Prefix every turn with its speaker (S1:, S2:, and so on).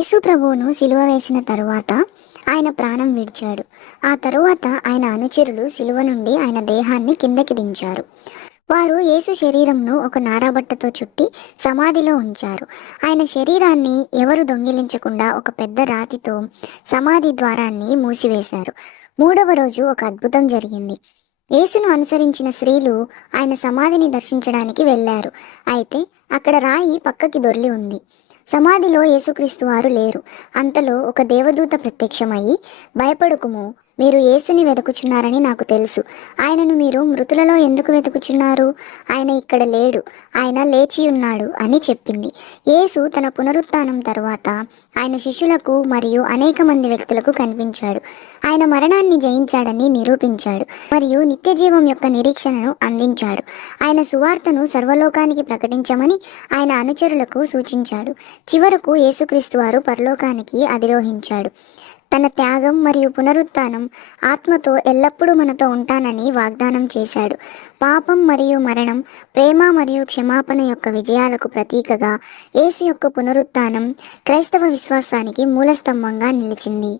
S1: యేసు ప్రభువును సిలువ వేసిన తరువాత ఆయన ప్రాణం విడిచాడు. ఆ తరువాత ఆయన అనుచరులు సిలువ నుండి ఆయన దేహాన్ని కిందకి దించారు. వారు యేసు శరీరంను ఒక నారాబట్టతో చుట్టి సమాధిలో ఉంచారు. ఆయన శరీరాన్ని ఎవరు దొంగిలించకుండా ఒక పెద్ద రాతితో సమాధి ద్వారాన్ని మూసివేశారు. మూడవ రోజు ఒక అద్భుతం జరిగింది. యేసును అనుసరించిన స్త్రీలు ఆయన సమాధిని దర్శించడానికి వెళ్ళారు. అయితే అక్కడ రాయి పక్కకి దొర్లి ఉంది. సమాధిలో యేసుక్రీస్తు వారు లేరు. అంతలో ఒక దేవదూత ప్రత్యక్షమయ్యి భయపడుకుము మీరు యేసుని వెతుకుచున్నారని నాకు తెలుసు. ఆయనను మీరు మృతులలో ఎందుకు వెతుకుచున్నారు? ఆయన ఇక్కడ లేడు. ఆయన లేచి ఉన్నాడు అని చెప్పింది. యేసు తన పునరుత్నం తరువాత ఆయన శిష్యులకు మరియు అనేక మంది వ్యక్తులకు కనిపించాడు. ఆయన మరణాన్ని జయించాడని నిరూపించాడు మరియు నిత్య జీవం యొక్క నిరీక్షణను అందించాడు. ఆయన సువార్తను సర్వలోకానికి ప్రకటించమని ఆయన అనుచరులకు సూచించాడు. చివరకు యేసుక్రీస్తు వారు పరలోకానికి అధిరోహించాడు. తన త్యాగం మరియు పునరుత్థానం ఆత్మతో ఎల్లప్పుడూ మనతో ఉంటానని వాగ్దానం చేశాడు. పాపం మరియు మరణం ప్రేమ మరియు క్షమాపణ యొక్క విజయాలకు ప్రతీకగా ఏసు యొక్క పునరుత్థానం క్రైస్తవ విశ్వాసానికి మూలస్తంభంగా నిలిచింది.